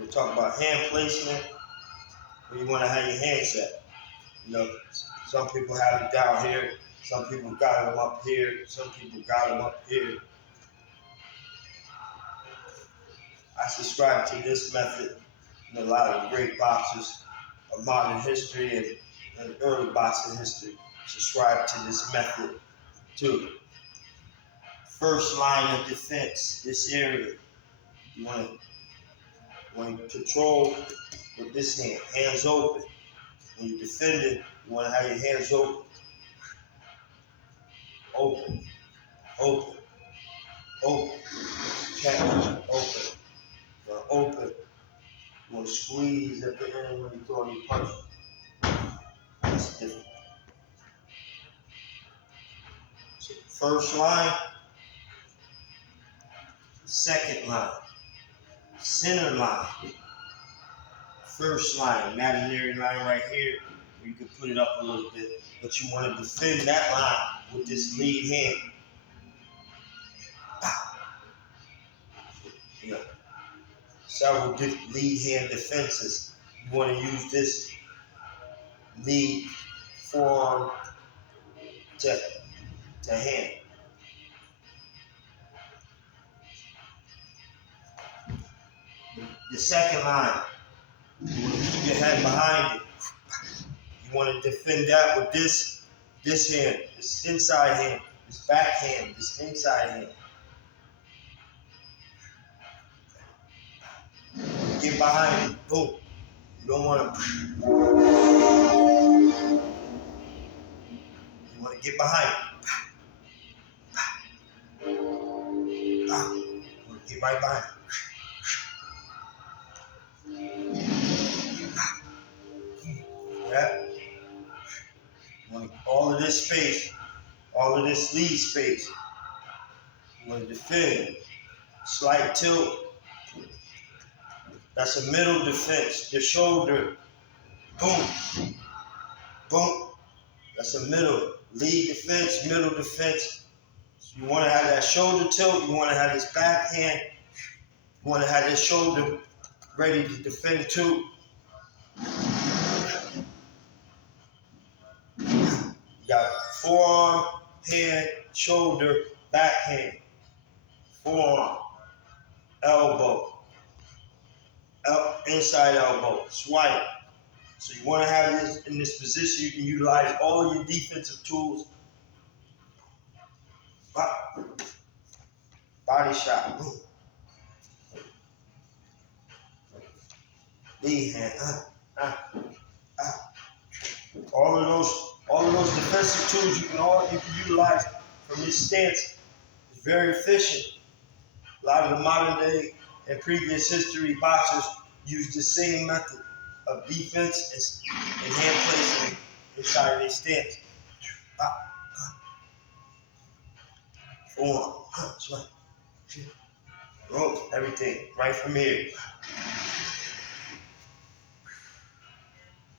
We'll talk about hand placement, where you want to have your hands at. You know, some people have it down here, some people got them up here, some people got them up here. I subscribe to this method, and a lot of great boxers of modern history and early boxing history subscribe to this method too. First line of defense, this area. You want to control with this hand, hands open. When you defend it, you want to have your hands open. Open, open, open. Catch, open. Open. You want to squeeze at the end when you throw your punch. That's different. So first line, second line, center line, first line, imaginary line right here. You can put it up a little bit, but you want to defend that line with this lead hand. You know, several lead hand defenses. You want to use this lead forearm to hand. The second line, you want to keep your head behind it. You want to defend that with this hand, this inside hand, this back hand, this inside hand. Get behind it. Boom. You don't want to. You want to get behind it. You want to get right behind it. Yeah. You want all of this space, all of this lead space. You want to defend. Slight tilt. That's a middle defense. Your shoulder. Boom. Boom. That's a middle. Lead defense, middle defense. So you want to have that shoulder tilt. You want to have this back hand. You want to have this shoulder ready to defend too. You got forearm, hand, shoulder, back hand. Forearm, elbow, inside elbow, swipe. So you want to have this in this position. You can utilize all your defensive tools. Body shot. Boom. Lead hand. All of those defensive tools you can utilize from this stance. It's very efficient. A lot of the modern day and previous history boxers use the same method of defense and hand placement inside of their stance. Forearm, swipe, rope, everything right from here.